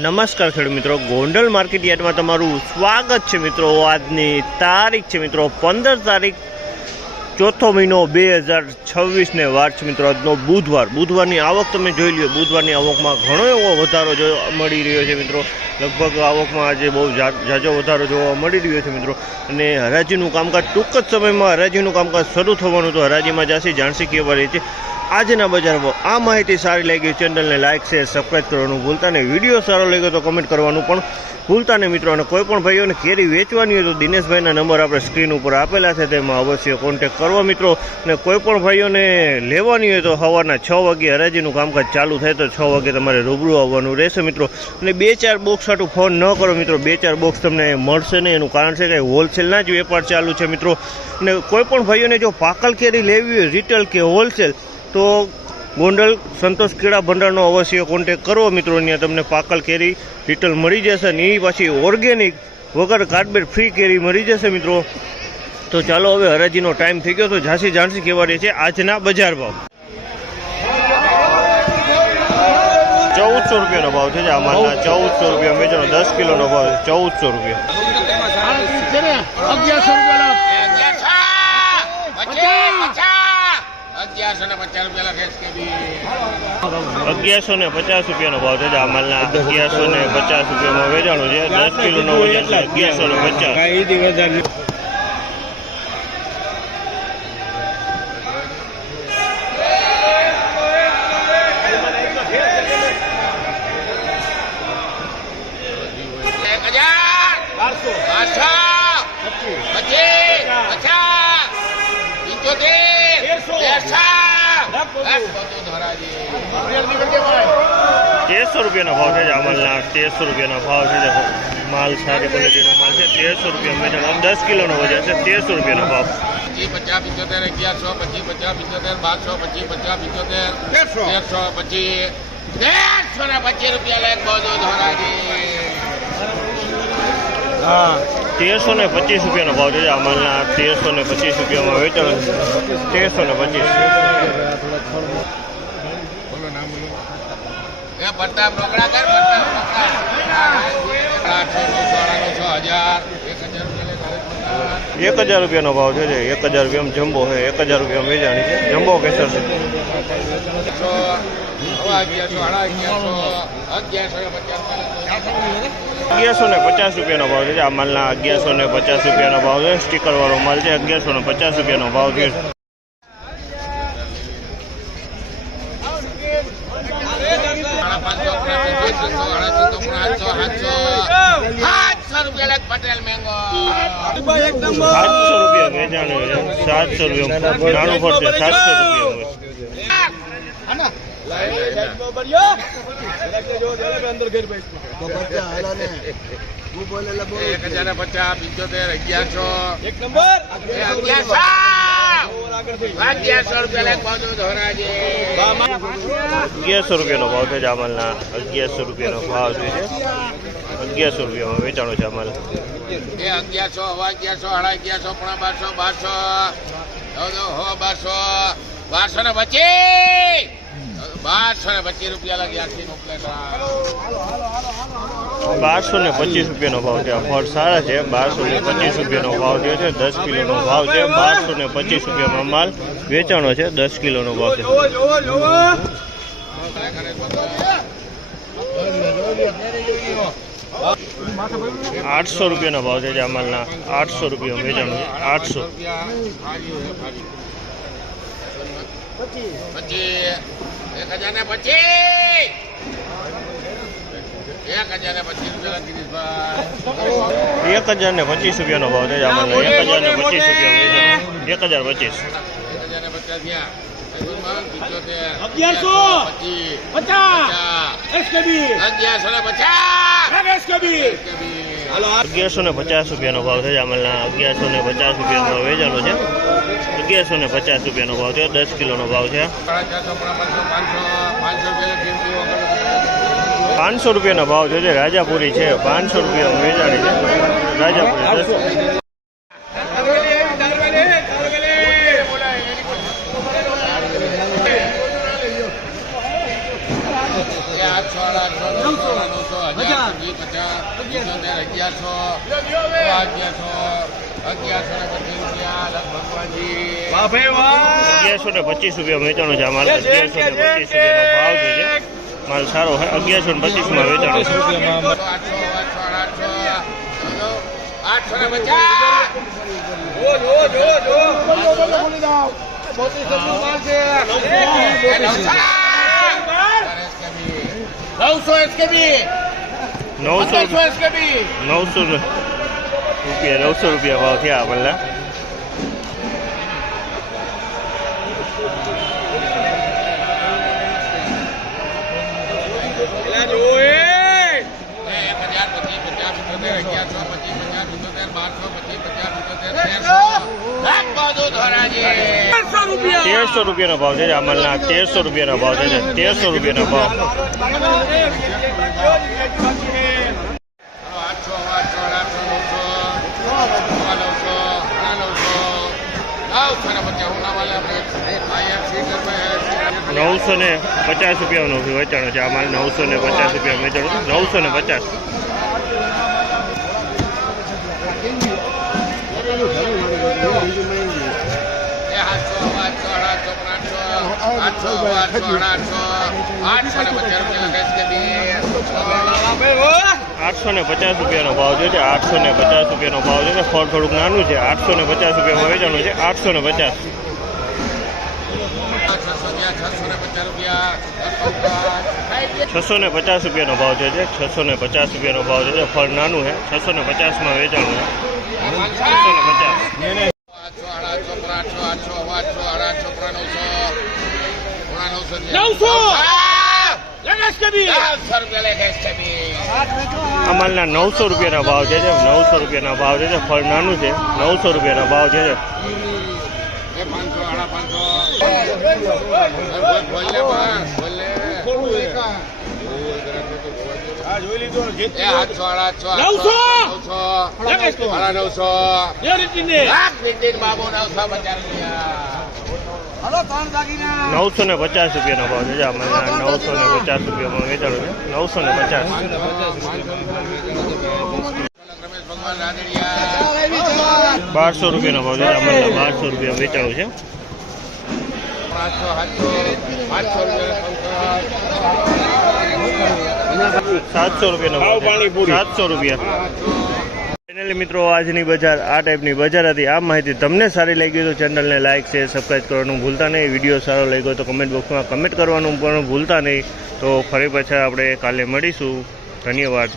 નમસ્કાર ખેડૂત મિત્રો, ગોંડલ માર્કેટ યાર્ડમાં તમારું સ્વાગત છે મિત્રો। આજની તારીખ છે મિત્રો 15 તારીખ ચોથો મહિનો 2026 ને વાર છે મિત્રો। આજનો બુધવારની આવક તમે જોઈ લ્યો। બુધવારની આવકમાં ઘણો એવો વધારો જોવા મળી રહ્યો છે મિત્રો। લગભગ આવકમાં આજે બહુ ઝાઝો વધારો જોવા મળી રહ્યો છે મિત્રો। અને હરાજીનું કામકાજ ટૂંક જ સમયમાં હરાજીનું કામકાજ શરૂ થવાનું, તો હરાજીમાં જાસી જાણસી કેવા રહી છે આજના બજાર ભાવ। આ માહિતી સારી લાગી ચેનલને લાઇક શેર સબસ્ક્રાઈબ કરવાનું ભૂલતા નહીં। વિડીયો સારો લાગ્યો તો કમેન્ટ કરવાનું પણ ભૂલતા નહીં મિત્રો। અને કોઈ પણ ભાઈઓને કેરી વેચવાની હોય તો દિનેશભાઈના નંબર આપણે સ્ક્રીન ઉપર આપેલા છે, તેમાં અવશ્ય કોન્ટેક્ટ કરવા મિત્રો। અને કોઈ પણ ભાઈઓને લેવાની હોય તો સવારના 6 વાગે હરાજીનું કામકાજ ચાલુ થાય તો 6 વાગે તમારે રૂબરૂ આવવાનું રહેશે મિત્રો। અને 2-4 બોક્સ હાટું ફોન ન કરો મિત્રો, 2-4 બોક્સ તમને મળશે નહીં। એનું કારણ છે કે હોલસેલના જ વેપાર ચાલુ છે મિત્રો। અને કોઈ પણ ભાઈઓને જો પાકલ કેરી લેવી હોય રિટેલ કે હોલસેલ તો ગોંડલ સંતોષ કેળા ભંડારનો અવશ્ય કોન્ટેક્ટ કરવો મિત્રો। ત્યાં તમને પાકલ કેરી રિટેલ મળી જશે ને એ પાછી ઓર્ગેનિક વગર કાર્બેટ ફ્રી કેરી મળી જશે મિત્રો। તો ચાલો હવે હરાજીનો ટાઈમ થઈ ગયો, તો ઝાંસી જાણસી કેવા રહે છે આજના બજાર ભાવ। 1400 રૂપિયાનો ભાવ છે આમાં, 1400 રૂપિયા વેચાણો। 10 કિલોનો ભાવ 1400 રૂપિયા। 1150 રૂપિયાનો ભાવ છે આ માલના। 1150 રૂપિયામાં વેચાણું છે। 10 કિલોનો વજન છે 1150। ₹1300 રૂપિયાનો ભાવ છે આ માલના। 1300 રૂપિયાનો ભાવ છે। માલ સારી ક્વોલિટીનો માલ છે। 1300 રૂપિયા વેચાણ, 10 કિલોનો વજન છે। 1300 રૂપિયાનો ભાવ। 50 75 1100 25 50 75 1200 25 50 1325 રૂપિયા લેખ બધું ધોરાજી। 1325 રૂપિયાનો ભાવ છે આ માલના। 1325 રૂપિયામાં વેચાણ, 1325। પ્રતાપ રોકડા કર, ₹1000 રૂપિયાનો ભાવ છે। 1000 રૂપિયામાં જમ્બો છે। 1000 રૂપિયામાં વેચાણી છે જમ્બો કેસર છે। 1150 રૂપિયાનો ભાવ છે આ માલના। 1150 રૂપિયાનો ભાવ છે। સ્ટીકર વાળો માલ છે। 1150 રૂપિયાનો ભાવ છે। 700 રૂપિયા વેચાણ છે। 700 રૂપિયા નાનું પડશે। 700 ₹1100 રૂપિયાનો ભાવ છે જામલના। 1100 રૂપિયાનો ભાવ છે। 1100 રૂપિયામાં વેચાણો છે અમારે। 1100 1100 1100 1200 1200 ને 1225 રૂપિયા લાગ્યા છે। 1225 રૂપિયાનો ભાવ છે। ફળ સારા છે। 1225 રૂપિયાનો ભાવ થયો છે। 10 કિલોનો ભાવ છે। 1225 રૂપિયામાં માલ વેચાણો છે। 10 કિલોનો ભાવ છે। 800 રૂપિયાનો ભાવ છે જામલના। 800 રૂપિયા વેચાણું છે। 800। 1025 રૂપિયાનો ભાવ છે જામલના। 1025 રૂપિયા વેચાણું। 1025। 1150 રૂપિયાનો ભાવ છે જામલના। 1150 રૂપિયામાં વેચાણું છે। 1150 રૂપિયાનો ભાવ છે। 10 કિલોનો ભાવ છે। 500 રૂપિયાનો ભાવ છે। રાજાપુરી છે। 500 રૂપિયામાં વેચાણી છે રાજાપુરી। વીસ, પચાસ, 1100, 1100, 1125 રૂપિયા. લખ ભગવાનજી. 1125 રૂપિયા વેચાણો છે આ માલ. 1125 રૂપિયાનો ભાવ છે જે. માલ સારો છે. 1125 માં વેચાણો છે. 900 SKB. 900 SKB. 900 રૂપિયા ભાવ થયા આપણને. ₹1300 રૂપિયાનો ભાવ છે અમલના. ₹1300 રૂપિયાનો ભાવ છે. ₹1300 રૂપિયાનો ભાવ. 950 રૂપિયાનો વેચાણો છે આ માલ. 950 રૂપિયા વેચાણો. 950. ₹850 રૂપિયાનો ભાવ છે. 850 રૂપિયાનો ભાવ છે. ફળ થોડુંક નાનું છે. 850 રૂપિયામાં વેચાણું છે. 850. 650 રૂપિયાનો ભાવ છે. 650 રૂપિયાનો ભાવ છે. ફળ નાનું છે. 650 માં વેચાણું છે. 650. 900. અમાલના 900 રૂપિયાના ભાવ છે. 900 રૂપિયાના ભાવ છે. ફળ નાનું છે. 900 રૂપિયાના ભાવ છે. 950 રૂપિયાનો ભાવ છે. અમાલના 950 રૂપિયામાં વેચાણો છે. 950. 1200 રૂપિયાનો ભાવ છે. અમાલના 1200 રૂપિયા વેચાણું છે. 700 રૂપિયાનો ભાવ. 700 રૂપિયા. ફાઇનલી મિત્રો આજની બજાર આ ટાઈપની બજાર હતી. આ માહિતી તમને સારી લાગી તો ચેનલને લાઇક શેર સબસ્ક્રાઈબ કરવાનું ભૂલતા નહીં. વિડીયો સારો લાગ્યો તો કમેન્ટ બોક્સમાં કમેન્ટ કરવાનું પણ ભૂલતા નહીં. તો ફરી પાછા આપણે કાલે મળીશું. ધન્યવાદ.